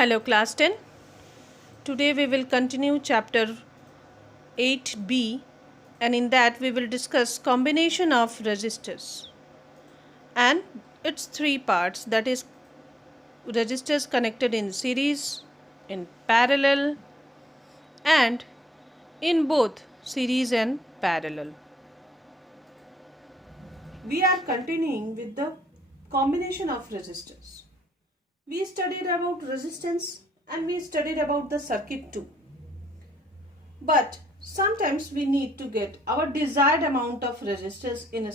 Hello class 10. Today we will continue chapter 8b, and in that we will discuss combination of resistors and its three parts, that is resistors connected in series, in parallel and in both series and parallel. We are continuing with the combination of resistors. We studied about resistance and we studied about the circuit too. But sometimes we need to get our desired amount of resistors in a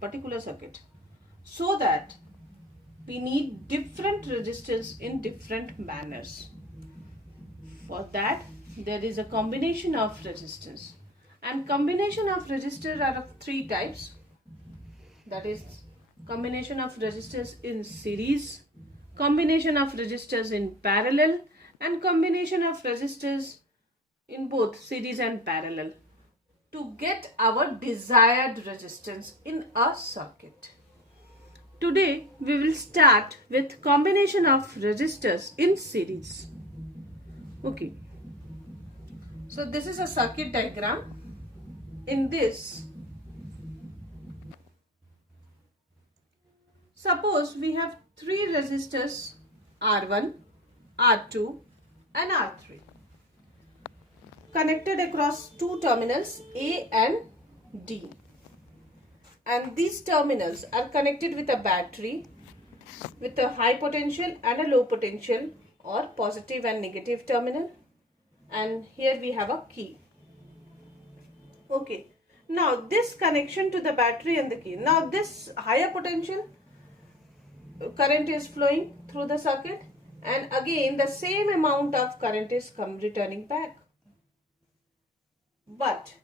particular circuit. So that we need different resistors in different manners. For that, there is a combination of resistors. And combination of resistors are of three types. That is combination of resistors in series, combination of resistors in parallel, and combination of resistors in both series and parallel to get our desired resistance in a circuit. Today we will start with combination of resistors in series. Okay. So this is a circuit diagram. In this, suppose we have three resistors R1, R2 and R3 connected across two terminals A and D. And these terminals are connected with a battery with a high potential and a low potential, or positive and negative terminal. And here we have a key. Okay. Now this connection to the battery and the key. Now this higher potential current is flowing through the circuit, and again the same amount of current is returning back. But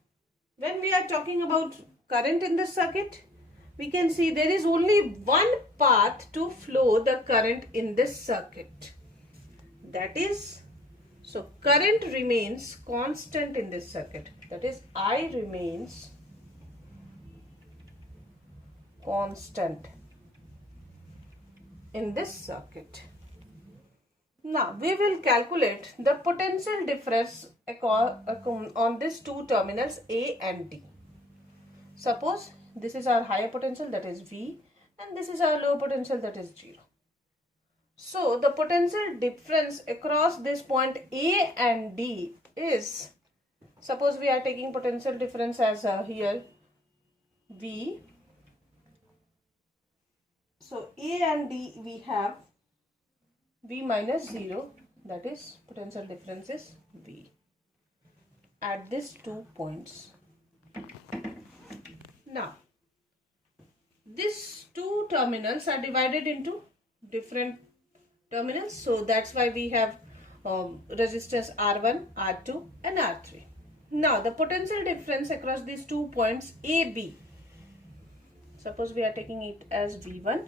when we are talking about current in the circuit, we can see there is only one path to flow the current in this circuit. That is, so current remains constant in this circuit. That is, I remains constant in this circuit. Now we will calculate the potential difference on these two terminals A and D. Suppose this is our higher potential, that is V, and this is our low potential, that is 0. So the potential difference across this point A and D is, suppose we are taking potential difference as here V. So A and D we have V minus 0, that is potential difference is V at these 2 points. Now these two terminals are divided into different terminals, so that's why we have resistors R1, R2 and R3. Now the potential difference across these 2 points AB, suppose we are taking it as V1.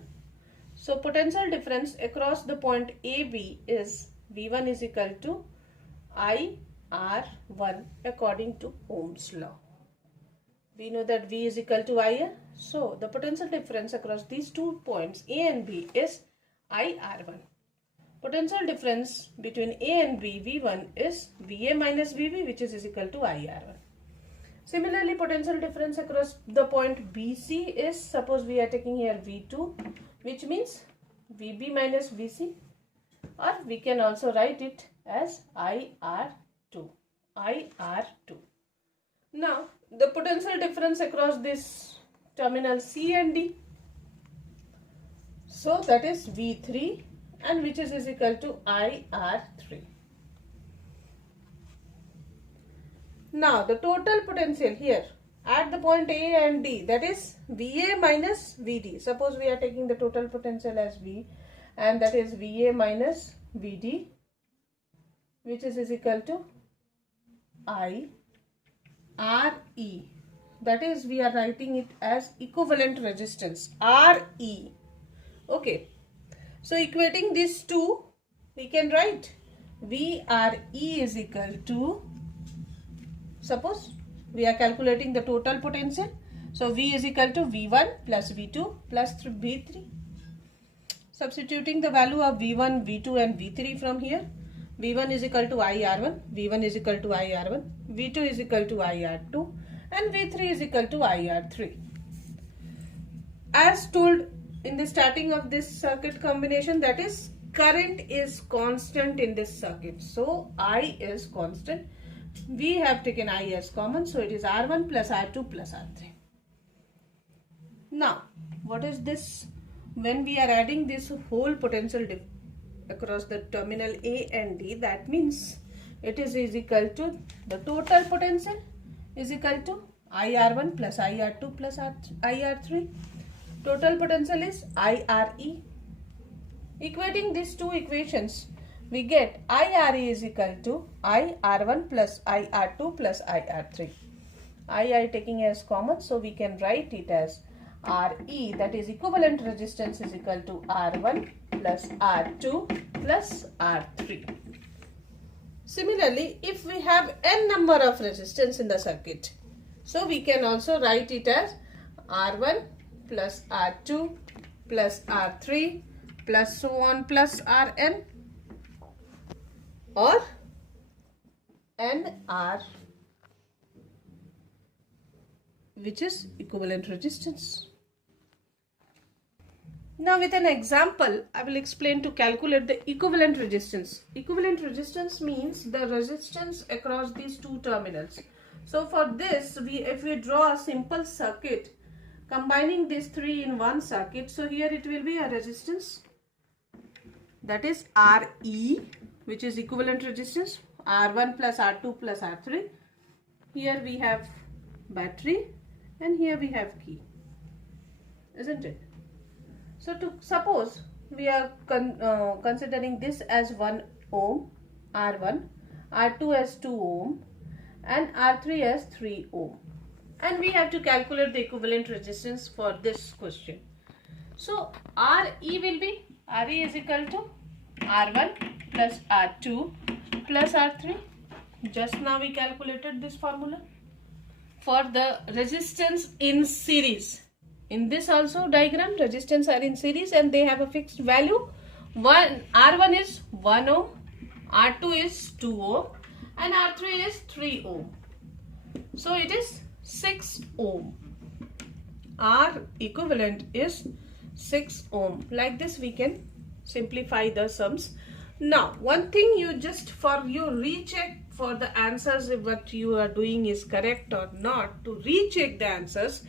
So potential difference across the point AB is V1 is equal to IR1 according to Ohm's law. We know that V is equal to IR. So the potential difference across these 2 points A and B is IR1. Potential difference between A and B, V1, is VA minus VB, which is equal to IR1. Similarly, potential difference across the point BC is, suppose we are taking here V2, which means VB minus VC, or we can also write it as IR2. IR2. Now, the potential difference across this terminal C and D, so that is V3, and which is equal to IR3. Now, the total potential here at the point A and D, that is VA minus VD. Suppose we are taking the total potential as V, and that is VA minus VD, which is equal to I RE. That is, we are writing it as equivalent resistance, RE. Okay. So equating these two, we can write VRE is equal to, suppose we are calculating the total potential. So V is equal to V1 plus V2 plus V3. substituting the value of V1, V2 and V3 from here. V1 is equal to IR1, V1 is equal to IR1, V2 is equal to IR2 and V3 is equal to IR3. As told in the starting of this circuit combination, that is current is constant in this circuit. So I is constant. We have taken I as common, so it is R1 plus R2 plus R3. Now, what is this? When we are adding this whole potential across the terminal A and D, that means it is equal to the total potential is equal to IR1 plus IR2 plus IR3. Total potential is IRE. Equating these two equations, we get IRE is equal to IR1 plus IR2 plus IR3. I taking as common, so we can write it as RE, that is equivalent resistance, is equal to R1 plus R2 plus R3. Similarly, if we have n number of resistance in the circuit, so we can also write it as R1 plus R2 plus R3 plus so on plus Rn, or NR, which is equivalent resistance. Now with an example, I will explain to calculate the equivalent resistance. Equivalent resistance means the resistance across these two terminals. So for this, if we draw a simple circuit combining these three in one circuit, so here it will be a resistance, that is RE, which is equivalent resistance, R1 plus R2 plus R3. Here we have battery and here we have key, isn't it? So to suppose we are considering this as 1 ohm, R1, R2 as 2 ohm and R3 as 3 ohm. And we have to calculate the equivalent resistance for this question. So RE will be, RE is equal to R1 plus R2 plus R3. Just now we calculated this formula for the resistance in series. In this also diagram, resistance are in series and they have a fixed value. R1 is 1 ohm, R2 is 2 ohm and R3 is 3 ohm. So it is 6 ohm. R equivalent is 6 ohm. Like this we can simplify the sums. Now one thing, you just for you recheck for the answers if what you are doing is correct or not. To recheck the answers,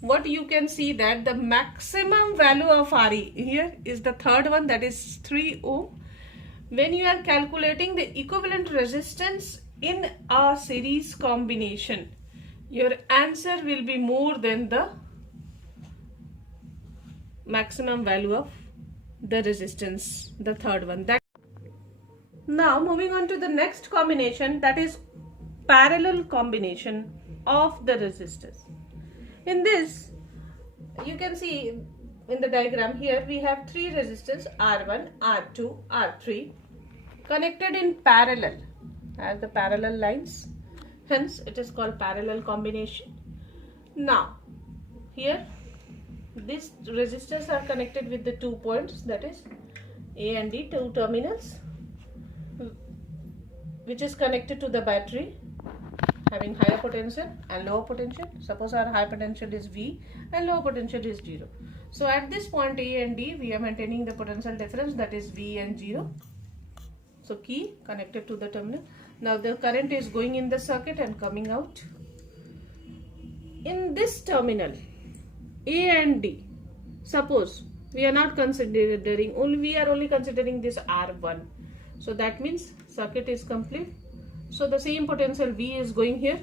what you can see that the maximum value of RE here is the third one, that is 3 ohm. When you are calculating the equivalent resistance in a series combination, your answer will be more than the maximum value of the resistance, the third one. Now moving on to the next combination, that is parallel combination of the resistors. In this, you can see in the diagram here we have three resistors R1, R2, R3 connected in parallel as the parallel lines. Hence it is called parallel combination. Now here these resistors are connected with the 2 points, that is A and D, two terminals, which is connected to the battery having higher potential and lower potential. Suppose our high potential is V and lower potential is 0. So at this point A and D, we are maintaining the potential difference, that is V and 0. So key connected to the terminal. Now the current is going in the circuit and coming out. In this terminal A and D, suppose we are not considering, we are only considering this R1. So that means circuit is complete. So the same potential V is going here.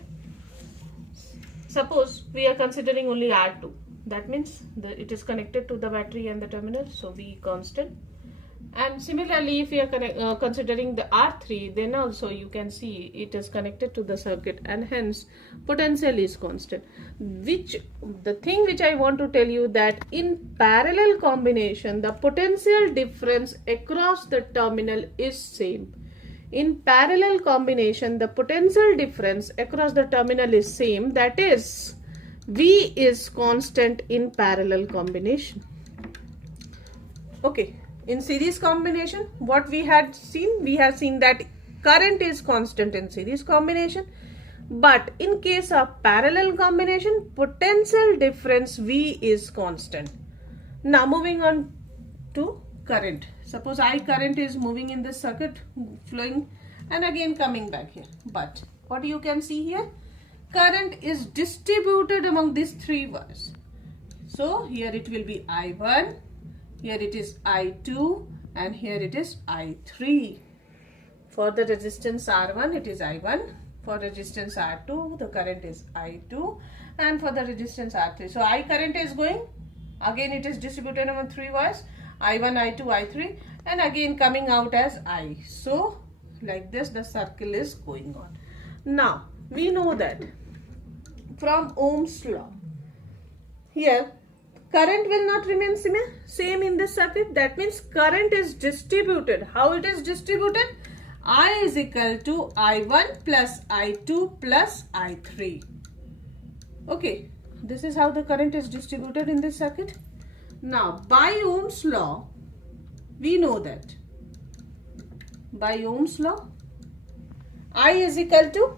Suppose we are considering only R2. That means it is connected to the battery and the terminal. So V constant. And similarly, if we are considering the R3, then also you can see it is connected to the circuit and hence potential is constant. The thing which I want to tell you that in parallel combination, the potential difference across the terminal is same. In parallel combination, the potential difference across the terminal is same, that is V is constant in parallel combination. Okay. In series combination, what we have seen that current is constant in series combination, but in case of parallel combination, potential difference V is constant. Now moving on to current. Suppose I current is moving in this circuit, flowing and again coming back here. But what you can see here, current is distributed among these three wires. So here it will be I1, here it is I2 and here it is I3. For the resistance R1 it is I1, for resistance R2 the current is I2 and for the resistance R3. So I current is going, again it is distributed among three wires, I1, I2, I3 and again coming out as I. So like this the circle is going on. Now we know that from Ohm's law, here current will not remain same in this circuit. That means current is distributed. How it is distributed? I is equal to I1 plus I2 plus I3. Okay, this is how the current is distributed in this circuit. Now by Ohm's law, we know that by Ohm's law, I is equal to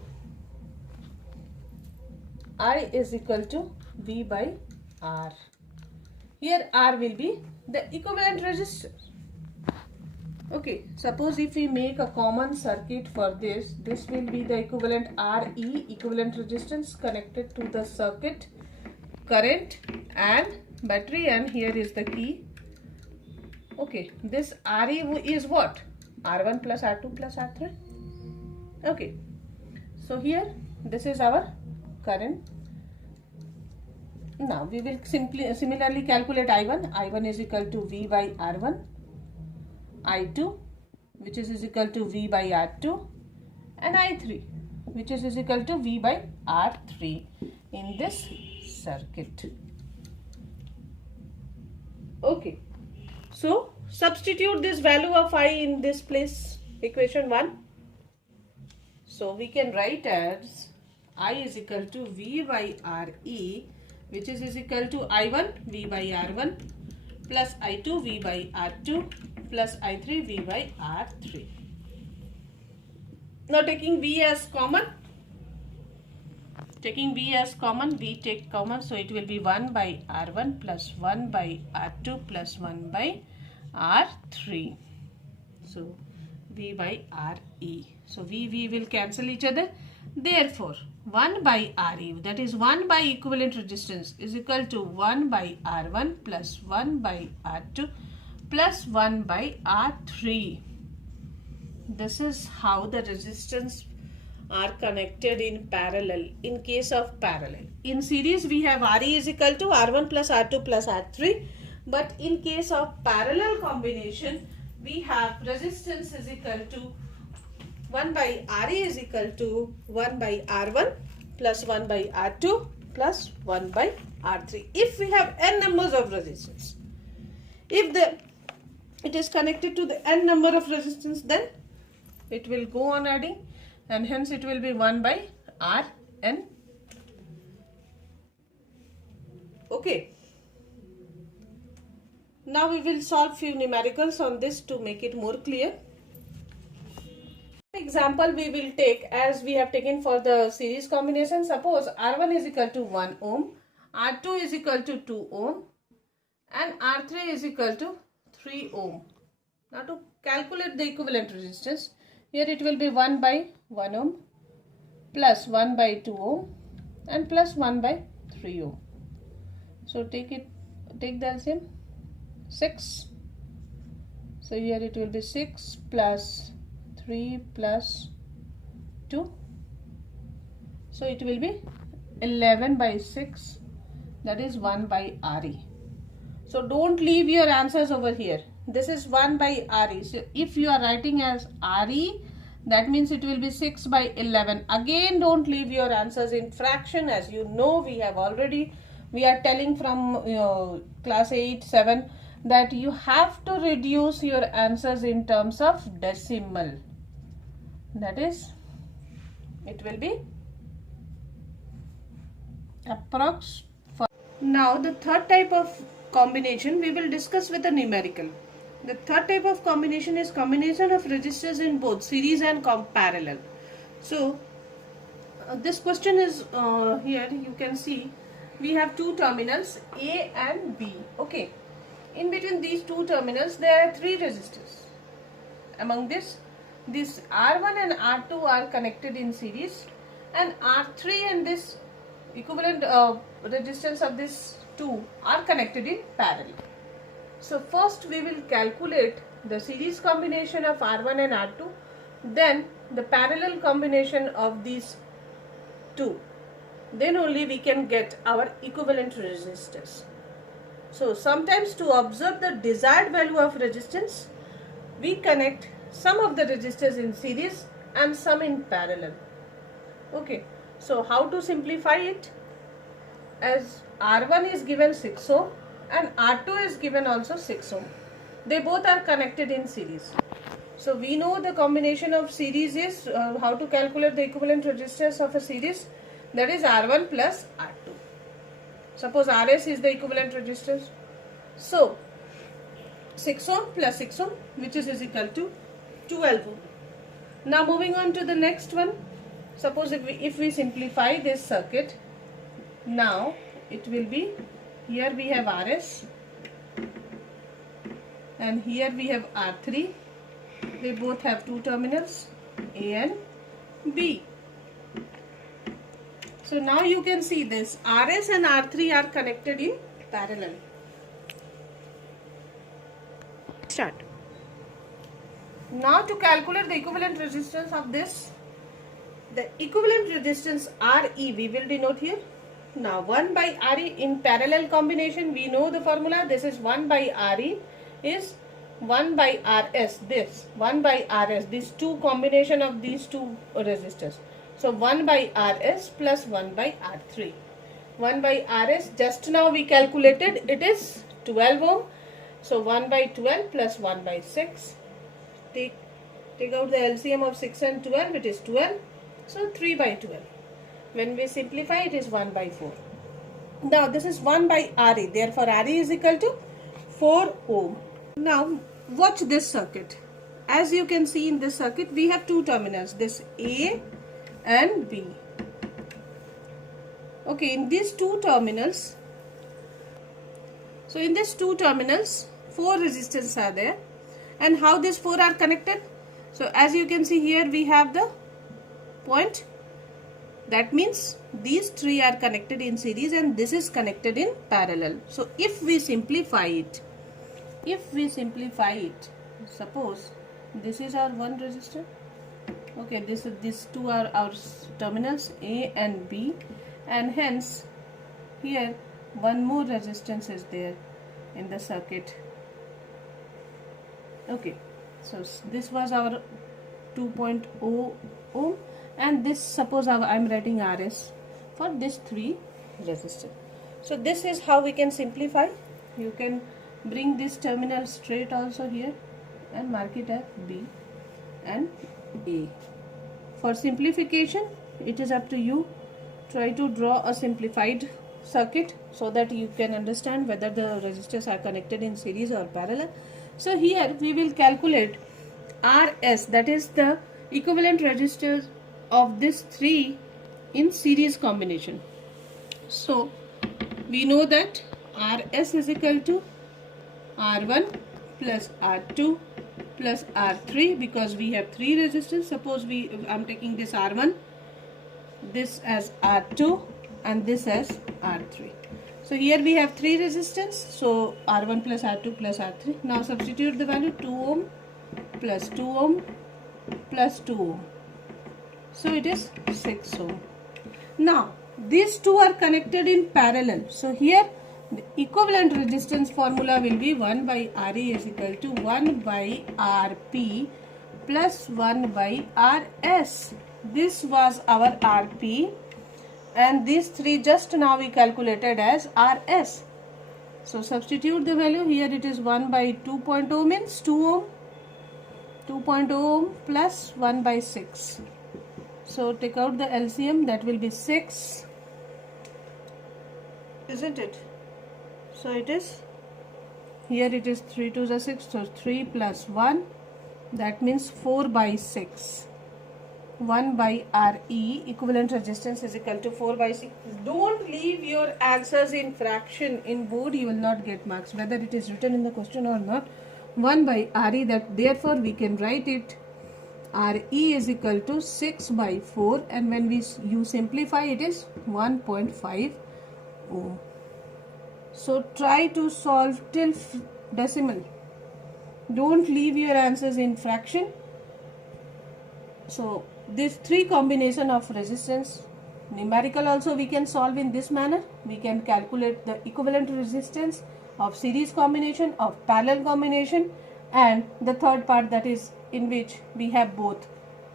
V by R. Here R will be the equivalent resistor. Okay, suppose if we make a common circuit for this will be the equivalent RE, equivalent resistance connected to the circuit, current and battery, and here is the key. Okay, this RE is what? R1 plus R2 plus R3. Okay, so here this is our current. Now we will similarly calculate I1. I1 is equal to V by R1, I2 which is equal to V by R2 and I3 which is equal to V by R3 in this circuit. Okay, so substitute this value of I in this place, equation 1. So we can write as I is equal to V by RE which is equal to I1 V by R1 plus I2 V by R2 plus I3 V by R3. Now taking V as common, we take common, so it will be 1 by R1 plus 1 by R2 plus 1 by R3. So V by RE. So V will cancel each other. Therefore 1 by RE, that is 1 by equivalent resistance, is equal to 1 by R1 plus 1 by R2 plus 1 by R3. This is how the resistance are connected in parallel. In case of parallel, in series we have RE is equal to R1 plus R2 plus R3, but in case of parallel combination we have resistance is equal to 1 by RE is equal to 1 by R1 plus 1 by R2 plus 1 by R3. If we have n numbers of resistance, if it is connected to the n number of resistance, then it will go on adding and hence it will be 1 by Rn. Okay. Now we will solve few numericals on this to make it more clear. Example we will take as we have taken for the series combination. Suppose R1 is equal to 1 ohm, R2 is equal to 2 ohm and R3 is equal to 3 ohm. Now to calculate the equivalent resistance, here it will be 1 by 1 ohm plus 1 by 2 ohm and plus 1 by 3 ohm. So take the LCM, 6. So here it will be 6 plus 3 plus 2. So it will be 11 by 6, that is 1 by RE. So don't leave your answers over here. This is 1 by RE. So if you are writing as RE, that means it will be 6 by 11. Again, don't leave your answers in fraction. As you know, we are telling from class 8, 7 that you have to reduce your answers in terms of decimal. That is, it will be approx. Now the third type of combination we will discuss with a numerical. The third type of combination is combination of resistors in both series and parallel. So this question is here you can see we have two terminals A and B. Okay, in between these two terminals there are three resistors. Among this R1 and R2 are connected in series, and R3 and this equivalent resistance of this two are connected in parallel. So first we will calculate the series combination of R1 and R2, then the parallel combination of these two. Then only we can get our equivalent resistors. So sometimes to observe the desired value of resistance, we connect some of the resistors in series and some in parallel. Okay, so how to simplify it? As R1 is given 6 ohm and R2 is given also 6 ohm. They both are connected in series. So we know the combination of series is how to calculate the equivalent resistors of a series, that is R1 plus R2. Suppose RS is the equivalent resistors. So 6 ohm plus 6 ohm, which is equal to 12 ohm. Now moving on to the next one. Suppose if we simplify this circuit, now it will be, here we have RS and here we have R3. They both have two terminals A and B. So now you can see this RS and R3 are connected in parallel. Start. Now to calculate the equivalent resistance of this, the equivalent resistance RE we will denote here. Now 1 by RE in parallel combination, we know the formula. This is 1 by RE is 1 by RS. This 1 by RS, these two combination of these two resistors. So 1 by RS plus 1 by R3. 1 by RS just now we calculated, it is 12 ohm. So 1 by 12 plus 1 by 6. Take out the LCM of 6 and 12, it is 12. So 3 by 12. When we simplify, it is 1 by 4. Now this is 1 by RE. Therefore RE is equal to 4 ohm. Now watch this circuit. As you can see in this circuit, we have two terminals, this A and B. Okay, in these two terminals, so in these two terminals, 4 resistors are there. And how these 4 are connected? So as you can see here, we have the point. That means these 3 are connected in series and this is connected in parallel. So if we simplify it, suppose this is our one resistor. Okay, these two are our terminals A and B, and hence here one more resistance is there in the circuit. Okay, so this was our 2.0 ohm, and this, suppose I am writing RS for this 3 resistors. So this is how we can simplify. You can bring this terminal straight also here and mark it as B and A. For simplification, it is up to you. Try to draw a simplified circuit so that you can understand whether the resistors are connected in series or parallel. So here we will calculate RS, that is the equivalent resistors of this 3 in series combination. So we know that RS is equal to R1 plus R2 plus R3, because we have 3 resistors. Suppose I am taking this R1, this as R2 and this as R3. So here we have 3 resistors, so R1 plus R2 plus R3. Now substitute the value, 2 ohm plus 2 ohm plus 2 ohm. So it is 6 ohm. Now these two are connected in parallel. So here the equivalent resistance formula will be 1 by RE is equal to 1 by RP plus 1 by RS. This was our RP, and these 3 just now we calculated as RS. So substitute the value. Here it is 1 by 2.0 means 2 ohm. 2.0 ohm plus 1 by 6. So take out the LCM, that will be 6, isn't it? So it is Here it is 3 to the 6, so 3 plus 1, that means 4 by 6. 1 by RE, equivalent resistance, is equal to 4 by 6. Don't leave your answers in fraction in board, you will not get marks, whether it is written in the question or not. 1 by RE, that therefore we can write it RE is equal to 6 by 4, and when you simplify it is 1.5 ohm. So try to solve till decimal. Don't leave your answers in fraction. So these three combination of resistance, numerical also we can solve in this manner. We can calculate the equivalent resistance of series combination, of parallel combination, and the third part, that is in which we have both.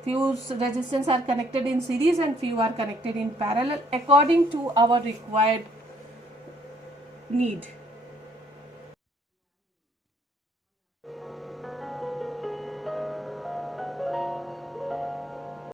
Few resistance are connected in series and few are connected in parallel according to our required need.